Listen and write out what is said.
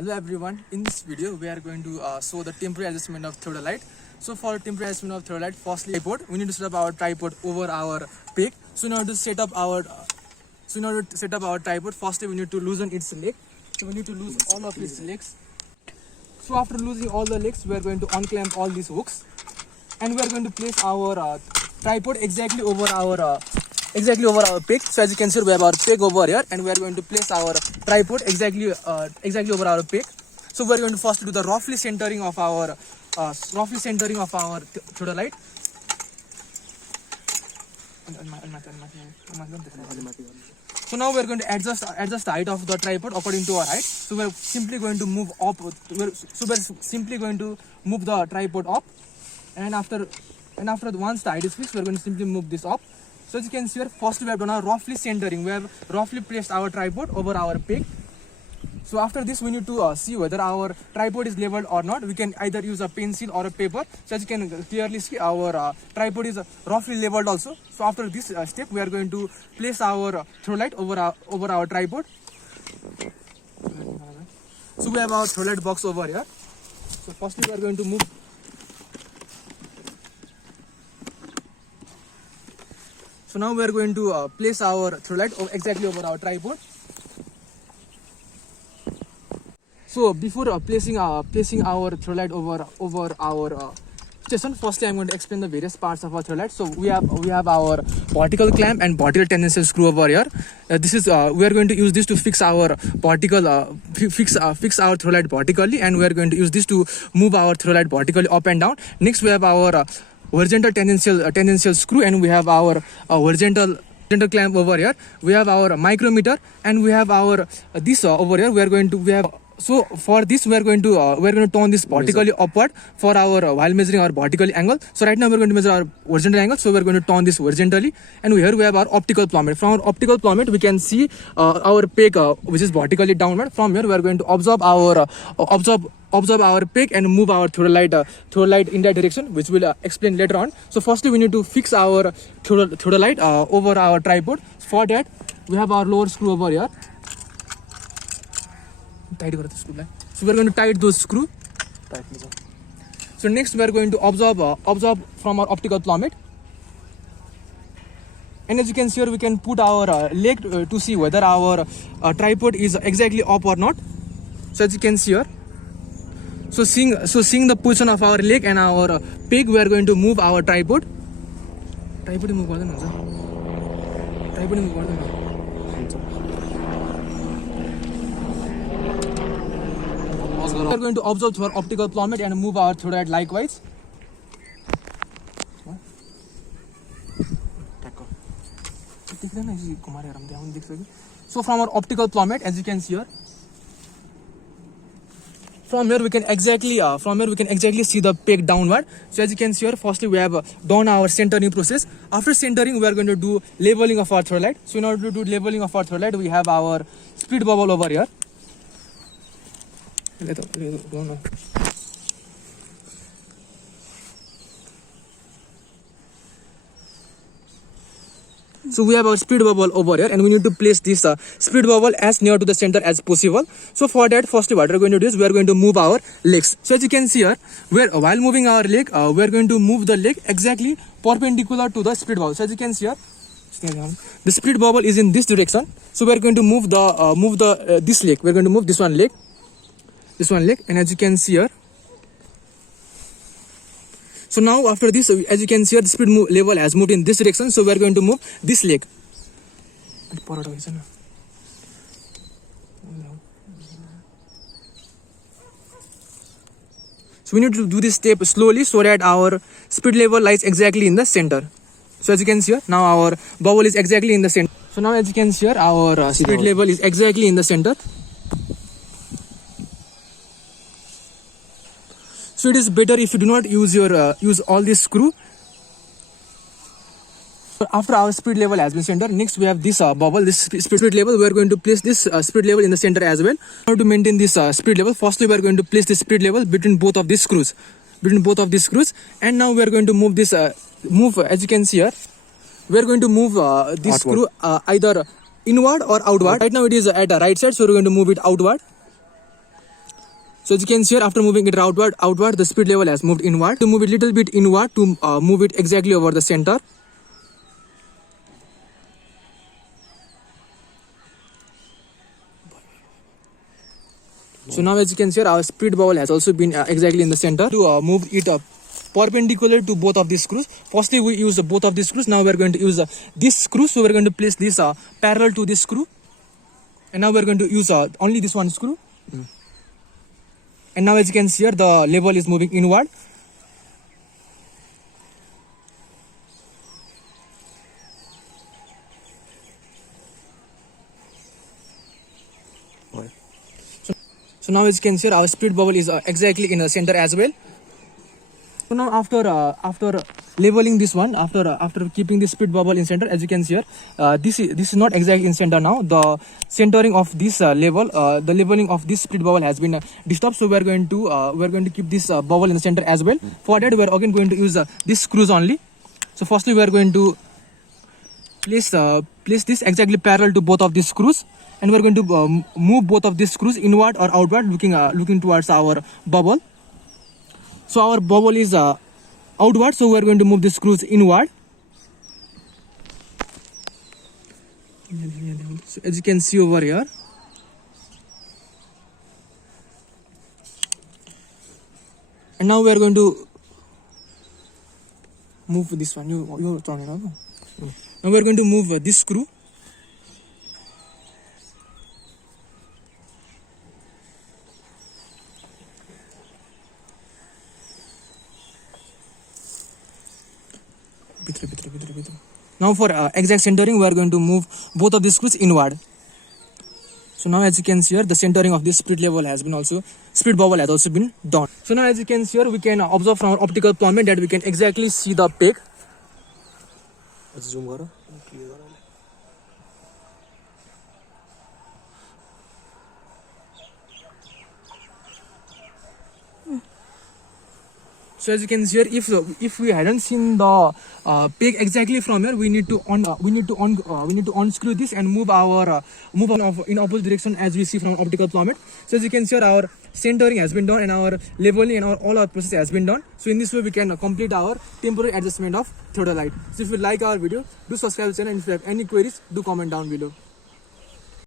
Hello everyone, in this video we are going to show the temporary adjustment of theodolite. So for temporary adjustment of theodolite, firstly tripod, we need to set up our tripod over our peg. So in order to set up our tripod, firstly we need to loosen its leg. So we need to loosen all of its legs. So after losing all the legs, we are going to unclamp all these hooks, and we are going to place our tripod exactly over our peg. So as you can see, we have our peg over here, and we are going to place our tripod exactly over our peg. So we are going to first do the roughly centering of our theodolite. So now we are going to adjust the height of the tripod according to our height. So we are simply going to move up. So we are simply going to move the tripod up, and after once the height is fixed, we are going to simply move this up. So as you can see here, first we have done a roughly centering. We have roughly placed our tripod over our peg. So after this, we need to see whether our tripod is leveled or not. We can either use a pencil or a paper. So as you can clearly see, our tripod is roughly leveled also. So after this step, we are going to place our theodolite over our tripod. So we have our theodolite box over here. So firstly, we are going to move. So now we are going to place our theodolite exactly over our tripod. So before placing our theodolite over our station, firstly I'm going to explain the various parts of our theodolite. So we have our particle clamp and particle tensile screw over here. This is we are going to use this to fix our particle fix our theodolite vertically, and we are going to use this to move our theodolite vertically up and down. Next we have our horizontal tensile screw, and we have our horizontal clamp over here. We have our micrometer, and we have our this over here. So for this we are going to turn this vertically upward for our while measuring our vertical angle. So right now we are going to measure our horizontal angle, so we are going to turn this horizontally, and here we have our optical plummet. From our optical plummet we can see our peg which is vertically downward. From here we are going to observe our peg and move our theodolite in that direction, which we'll explain later on. So firstly we need to fix our theodolite over our tripod. For that we have our lower screw over here. So we are going to tighten those screw. So next we are going to observe from our optical plummet, and as you can see here, we can put our leg to see whether our tripod is exactly up or not. So as you can see here, so seeing the position of our leg and our peg, we are going to move our tripod. We are going to observe through our optical plummet and move our theodolite likewise. So from our optical plummet, as you can see here, from here we can exactly see the peg downward. So as you can see here, firstly we have done our centering process. After centering, we are going to do leveling of our theodolite. So in order to do leveling of our theodolite, we have our speed bubble over here. So we have our speed bubble over here, and we need to place this speed bubble as near to the center as possible. So for that, firstly what we are going to do is we are going to move our legs. So as you can see here, while moving our leg, we are going to move the leg exactly perpendicular to the speed bubble. So as you can see here, the speed bubble is in this direction. So we are going to move this leg. We are going to move this one leg, and as you can see here. So now after this, as you can see here, the speed level has moved in this direction. So we are going to move this leg. So we need to do this step slowly so that our speed level lies exactly in the center. So as you can see here, now our bubble is exactly in the center. So now as you can see here, our speed level is exactly in the center. So it is better if you do not use all this screw. So after our speed level has been centered, next we have this bubble, this speed level. We are going to place this speed level in the center as well. Now to maintain this speed level, firstly we are going to place this speed level between both of these screws. And now we are going to move this as you can see here, we are going to move this screw either inward or outward. Right now it is at the right side, so we are going to move it outward. So as you can see here, after moving it outward, the speed level has moved inward. To move it little bit inward to move it exactly over the center. So now as you can see here, our speed bubble has also been exactly in the center. To move it up perpendicular to both of these screws. Firstly, we use both of these screws. Now we are going to use this screw. So we are going to place this parallel to this screw. And now we are going to use only this one screw. And now as you can see here, the level is moving inward. So now as you can see here, our speed bubble is exactly in the center as well. So now after leveling this one, after keeping the speed bubble in center, as you can see here, this is not exactly in center now. The centering of this level, the leveling of this speed bubble has been disturbed. So we are going to keep this bubble in the center as well. For that, we are again going to use these screws only. So firstly, we are going to place this exactly parallel to both of these screws, and we are going to move both of these screws inward or outward, looking towards our bubble. So our bubble is outward, so we are going to move the screws inward. So as you can see over here, and now we are going to move this one. You turn it on. Now we are going to move this screw. Now for exact centering, we are going to move both of the screws inward. So now as you can see here, the centering of this speed bubble has also been done. So now as you can see here, we can observe from our optical plummet that we can exactly see the peg. Let's zoom करो. So as you can see here, if we hadn't seen the peg exactly from here, we need to unscrew this and move in opposite direction as we see from optical plummet. So as you can see here, our centering has been done and our leveling and all our process has been done. So in this way, we can complete our temporary adjustment of theodolite. So if you like our video, do subscribe to the channel, and if you have any queries, do comment down below.